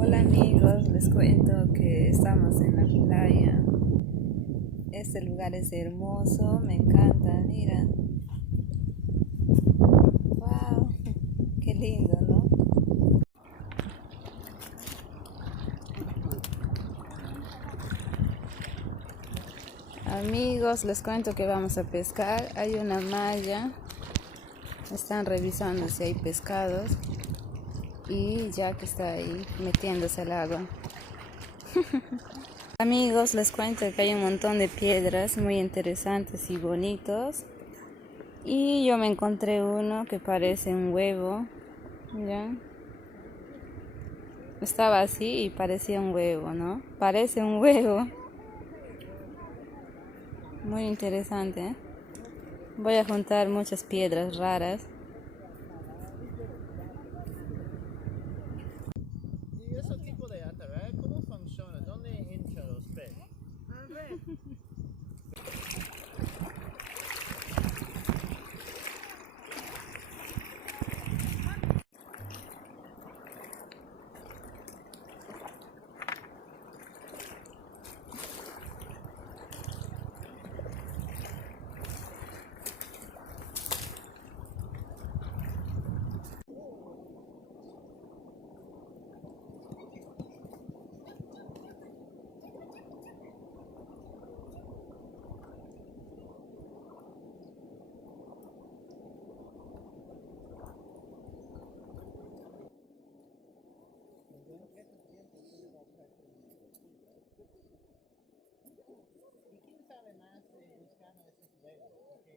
Hola amigos, les cuento que estamos en la playa. Este lugar es hermoso, me encanta, mira. Wow, qué lindo, ¿no? Amigos, les cuento que vamos a pescar. Hay una malla, están revisando si hay pescados y Jack está ahí metiéndose al agua. Amigos, les cuento que hay un montón de piedras muy interesantes y bonitos. Y yo me encontré uno que parece un huevo, ¿ya? Estaba así y parecía un huevo, ¿no? Parece un huevo. Muy interesante, ¿eh? Voy a juntar muchas piedras raras. ¿Y ese tipo de ataraya cómo funciona? ¿Dónde entran los peces? A ver. ¿Y quién sabe más buscando esos huevos? Porque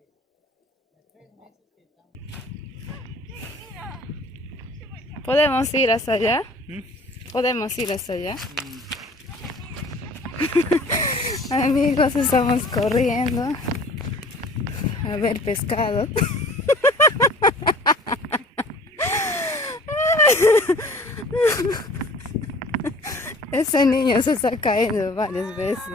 en 3 meses que estamos... ¿Podemos ir hasta allá? ¿Podemos ir hasta allá? Amigos, estamos corriendo a ver pescado. Ese niño se está cayendo varias veces.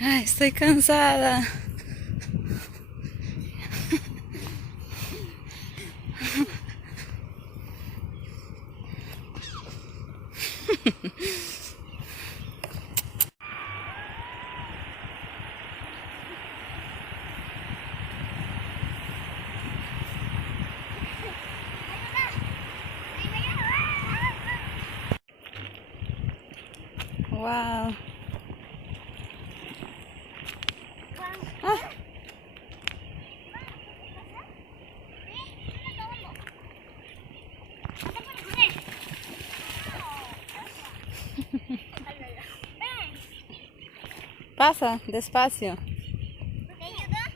Ay, estoy cansada. Wow. Ah. Pasa, despacio. ¿Te ayuda?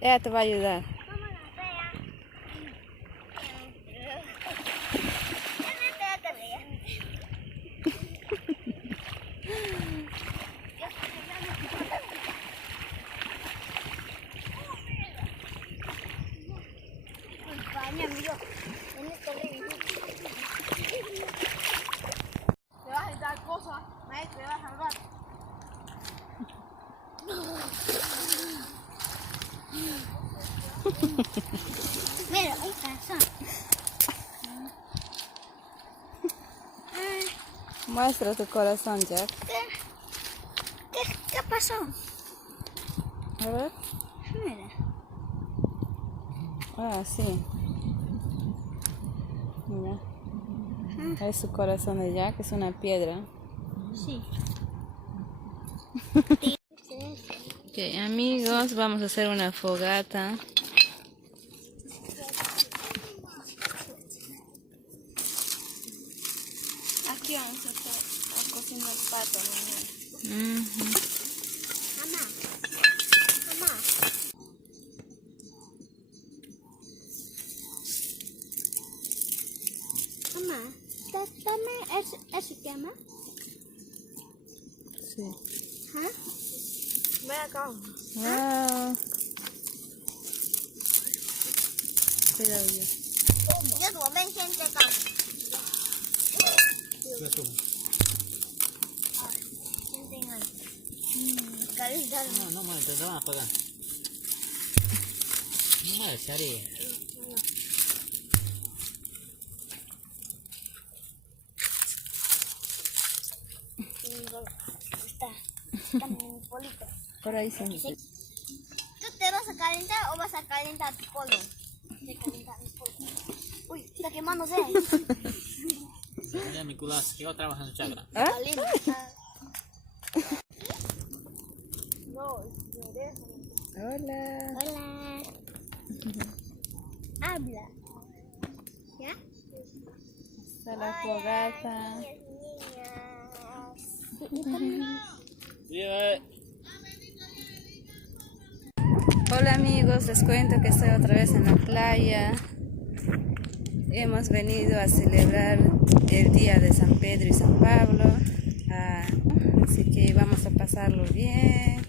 Ella te va a ayudar. ¿Cómo la vea? España, amigo. ¿Dónde está el edificio? Te vas a dar cosas, maestro, te vas a salvar. Mira, ahí está. Muestra tu corazón, Jack. ¿Qué pasó? A ver. Mira. Ah, sí. Mira. Es su corazón de Jack, es una piedra. Sí. Ok, amigos, vamos a hacer una fogata. Aquí vamos a cocinar el pato. gato. Mamá. Mamá. Mamá, dame ese quema. Sí. ¿Ah? Ven acá. Wow. Cuidado ya. Yo tuvo 20 acá. No, no mueve, te van a apagar. No mueve, Shari. Está mi polito. Por ahí sí. ¿Tú te vas a calentar o vas a calentar tu polo? Voy a calentar mi polo. Uy, está quemándose. Mira mi culazo, que yo trabajo en chakra. ¿Ah? Está lindo. No, Hola. hola. Habla. ¿Ya? Está la fogata. Hola amigos, les cuento que estoy otra vez en la playa. Hemos venido a celebrar el día de San Pedro y San Pablo. Así que vamos a pasarlo bien.